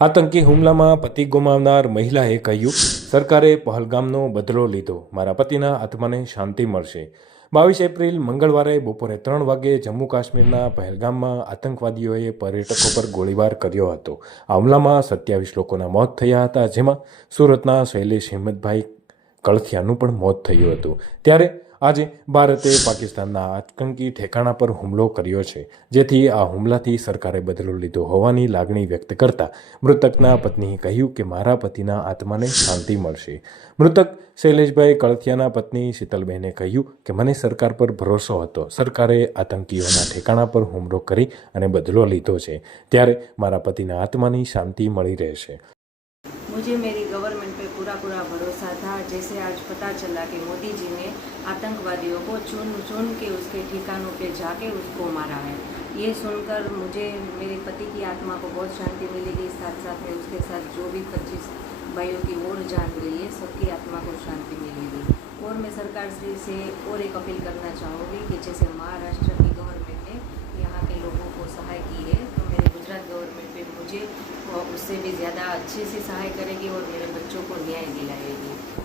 આતંકી હુમલામાં પતિ ગુમાવનાર મહિલાએ કહ્યું, સરકારે પહલગામનો બદલો લીધો, મારા પતિના આત્માને શાંતિ મળશે. 22 એપ્રિલ મંગળવારે બપોરે 3 વાગ્યે જમ્મુ કાશ્મીરના પહલગામમાં આતંકવાદીઓએ પર્યટકો પર ગોળીબાર કર્યો હતો. આ હુમલામાં 27 લોકોના મોત થયા હતા, જેમાં સુરતના શૈલેષ હિંમતભાઈ કળથિયાનું પણ મોત થયું હતું. ત્યારે આજે ભારતે પાકિસ્તાનના આતંકી ઠેકાણા પર હુમલો કર્યો છે, જેથી આ હુમલાથી સરકારે બદલો લીધો હોવાની લાગણી વ્યક્ત કરતા મૃતકના પત્નીએ કહ્યું કે મારા પતિના આત્માને શાંતિ મળશે. મૃતક શૈલેષભાઈ કળથિયાના પત્ની શીતલબેને કહ્યું કે મને સરકાર પર ભરોસો હતો. સરકારે આતંકીઓના ઠેકાણા પર હુમલો કરી અને બદલો લીધો છે, ત્યારે મારા પતિના આત્માની શાંતિ મળી રહેશે. मुझे मेरी गवर्नमेंट पे पूरा भरोसा था। जैसे आज पता चला कि मोदी जी ने आतंकवादियों को चुन चुन के उसके ठिकानों पे जाके उसको मारा है, ये सुनकर मुझे मेरे पति की आत्मा को बहुत शांति मिलेगी। साथ साथ में उसके साथ जो भी 25 भाइयों की और जान गई है, सबकी आत्मा को शांति मिलेगी। और मैं सरकार श्री से और एक अपील करना चाहूँगी कि जैसे महाराष्ट्र की गवर्नमेंट ने यहाँ के लोगों को सहाय की है, तो मेरे गुजरात गवर्नमेंट पे मुझे उससे भी ज़्यादा अच्छे से सहाय करेगी और मेरे बच्चों को न्याय दिलाएगी।